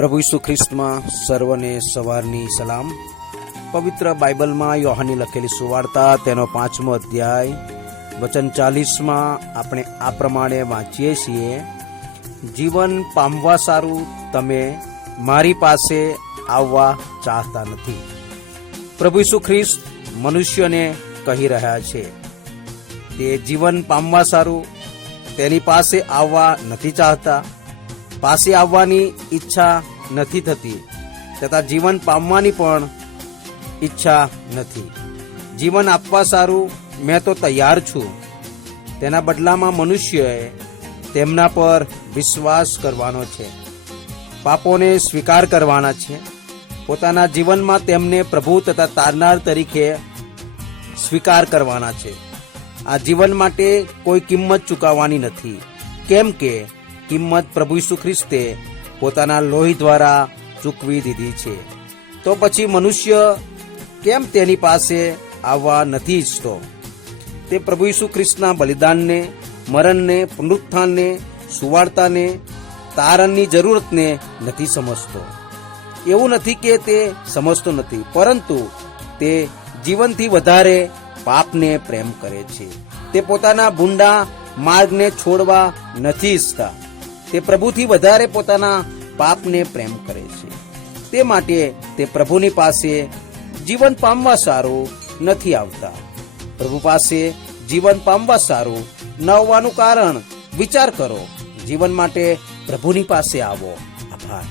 પ્રભુ ઈસુ ખ્રિસ્તમાં સર્વને સવારની સલામ. પવિત્ર બાઇબલમાં યોહાની લખેલી સુવાર્તા, તેનો પાંચમો અધ્યાય, વચન ચાલીસમાં આપણે આ પ્રમાણે વાંચીએ છીએ. જીવન પામવા સારું તમે મારી પાસે આવવા ચાહતા નથી. પ્રભુ ઈસુ ખ્રિસ્ત મનુષ્યને કહી રહ્યા છે, તે જીવન પામવા સારું, તેની પાસે આવવા નથી ચાહતા. પાસે આવવાની ઈચ્છા નથી થતી તથા જીવન પામવાની પણ ઈચ્છા નથી. જીવન આપવા સારું મેં તો તૈયાર છું. તેના બદલામાં મનુષ્યએ તેમના પર વિશ્વાસ કરવાનો છે. પાપોને સ્વીકાર કરવાના છે. પોતાના જીવનમાં તેમને પ્રભુ તથા તારનાર તરીકે સ્વીકાર કરવાના છે. આ જીવન માટે કોઈ કિંમત ચૂકવવાની નથી. કેમ કે કિંમત પ્રભુ ઈસુ ખ્રિસ્તે પોતાના લોહી દ્વારા ચૂકવી દીધી છે. તો પછી મનુષ્ય કેમ તેની પાસે આવવા નથી ઈચ્છતો? તે પ્રભુ ઈસુ ખ્રિસ્તના બલિદાનને, મરણને, પુનરુત્થાનને, સુવાર્તાને, તારણની જરૂરતને નથી સમજતો. એવું નથી કે તે સમજતો નથી, પરંતુ તે જીવનથી વધારે પાપને પ્રેમ કરે છે. તે પોતાના ભૂંડા માર્ગને છોડવા નથી ઈચ્છતા. તે પ્રભુથી વધારે પોતાના પાપને પ્રેમ કરે છે. તે માટે તે પ્રભુની પાસે જીવન પામવા સારું નથી આવતા. પ્રભુ પાસે જીવન પામવા સારું ન હોવાનું કારણ વિચાર કરો. જીવન માટે પ્રભુની પાસે આવો. આભાર.